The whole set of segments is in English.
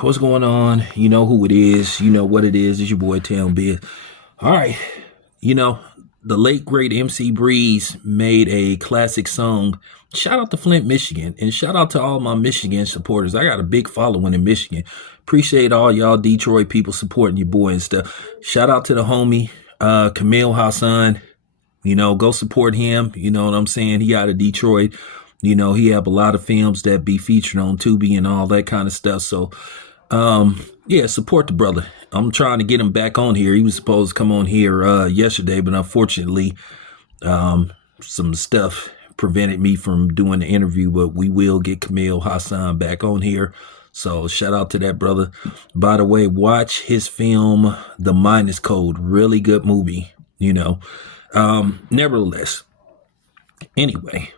What's going on? You know who it is. You know what it is. It's your boy Town Biz. All right. You know, the late great MC Breeze made a classic song. Shout out to Flint, Michigan. And shout out to all my Michigan supporters. I got a big following in Michigan. Appreciate all y'all Detroit people supporting your boy and stuff. Shout out to the homie, Camille Hassan. You know, go support him. You know what I'm saying? He out of Detroit. You know, he have a lot of films that be featured on Tubi and all that kind of stuff. So, yeah, support the brother. I'm trying to get him back on here. He was supposed to come on here yesterday, but unfortunately, some stuff prevented me from doing the interview. But we will get Camille Hassan back on here. So shout out to that brother. By the way, watch his film, The Minus Code. Really good movie, you know. Nevertheless, anyway.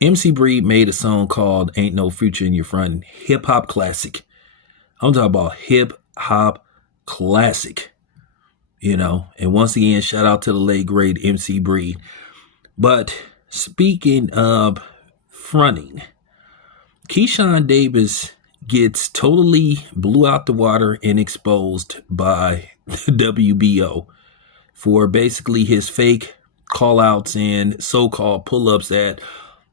MC Breed made a song called Ain't No Future in Your Front. Hip hop classic. I'm talking about hip hop classic. You know, and once again, shout out to the late great MC Breed. But speaking of fronting, Keyshawn Davis gets totally blew out the water and exposed by the WBO for basically his fake call outs and so-called pull-ups at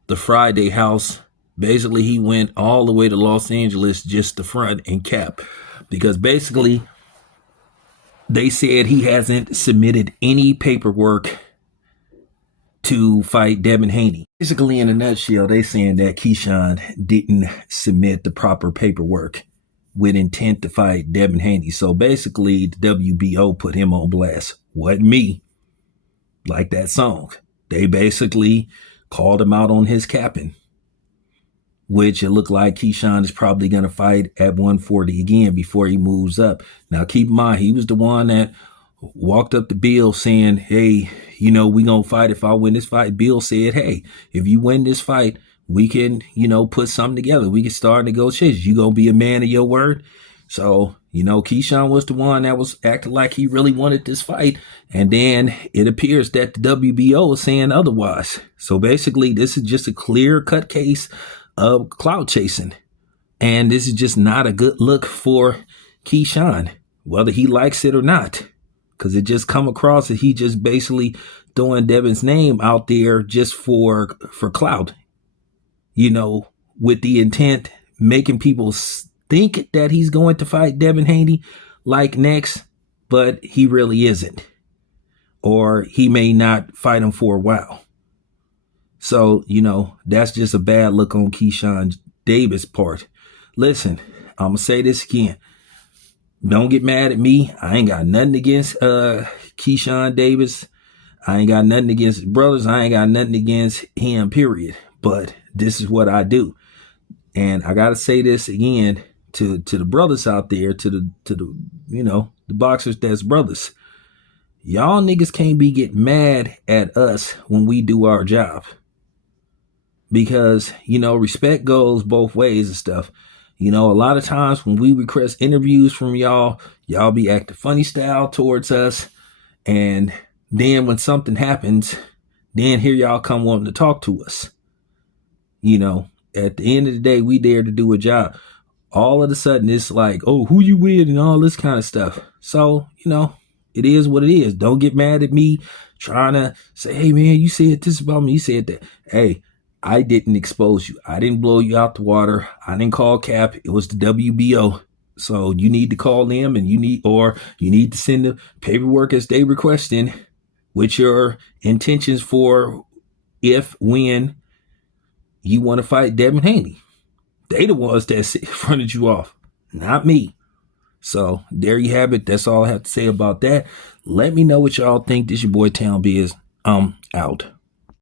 the Friday House. Basically, he went all the way to Los Angeles just to front and cap, because basically they said he hasn't submitted any paperwork to fight Devin Haney. Basically, in a nutshell, they saying that Keyshawn didn't submit the proper paperwork with intent to fight Devin Haney. So basically, the WBO put him on blast. Wasn't me. Like that song. They basically called him out on his capping, which it looked like Keyshawn is probably going to fight at 140 again before he moves up. Now, keep in mind, he was the one that walked up to Bill saying, hey, you know, we going to fight if I win this fight. Bill said, hey, if you win this fight, we can, you know, put something together. We can start negotiations. You going to be a man of your word? So, you know, Keyshawn was the one that was acting like he really wanted this fight. And then it appears that the WBO is saying otherwise. So basically, this is just a clear-cut case of clout chasing. And this is just not a good look for Keyshawn, whether he likes it or not. Because it just come across that he just basically throwing Devin's name out there just for clout. You know, with the intent, making people think that he's going to fight Devin Haney like next, but he really isn't. Or he may not fight him for a while. So, you know, that's just a bad look on Keyshawn Davis' part. Listen, I'm going to say this again. Don't get mad at me. I ain't got nothing against Keyshawn Davis. I ain't got nothing against his brothers. I ain't got nothing against him, period. But this is what I do. And I got to say this again to the brothers out there, to the you know, the boxers that's brothers. Y'all niggas can't be getting mad at us when we do our job. Because, you know, respect goes both ways and stuff. You know, a lot of times when we request interviews from y'all, y'all be acting funny style towards us. And then when something happens, then here y'all come wanting to talk to us. You know, at the end of the day, we there to do a job. All of a sudden, it's like, oh, who you with and all this kind of stuff. So, you know, it is what it is. Don't get mad at me trying to say, hey, man, you said this about me. You said that. Hey, I didn't expose you. I didn't blow you out the water. I didn't call Cap. It was the WBO. So you need to call them and you need to send the paperwork as they requesting with your intentions for when you want to fight Devin Haney. They the ones that fronted you off, not me. So there you have it. That's all I have to say about that. Let me know what y'all think. This your boy Town Biz. Out.